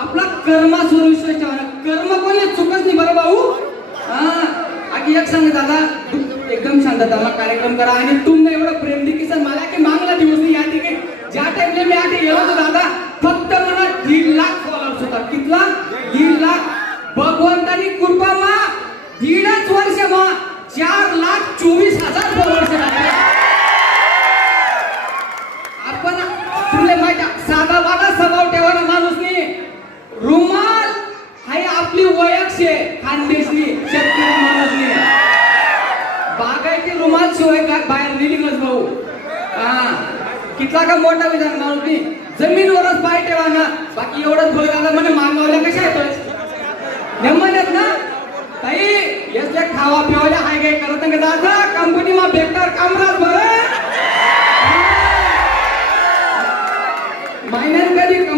आपला कर्मासुर विश्वास ठेवा. कर्म कोणी चुकच नाही बरं भाऊ. आधी एक सांग दादा, एकदम शांतता कार्यक्रम करा आणि तुमने एवढं प्रेम दिकीसन मला की मागला दिवस नाही या ठिकाणी ज्या टाइमला मी आधी गेलो होतो दादा, फक्त मला 1.5 लाख फॉलोअर्स होता. कितला? 1.5 लाख. भगवंतानी कृपा मा 1.5 वर्ष मा 4,24,000 फॉलोअर्स झाले. आपण तुला माहिती साधा वादा स्वभाव ठेवायला माणूस नाही. रुमाल हाय आपली वयक शे खानदेशनी शेतकरी माणूस नाही. बागायती रुमाल शिवाय का बाहेर निघीनच भाऊ. कितला का मोठा विधान माणूस नाही. जमीनवरच पाय ठेवा ना. बाकी एवढंच बोल दादा म्हणे मानवाल्या कशा येतोय नेमण्यात ना ताई याच्या खावा पिवाल्या हाय काय करत नाही दादा. कंपनी मा बेकार कामराज बरं महिन्यात कधी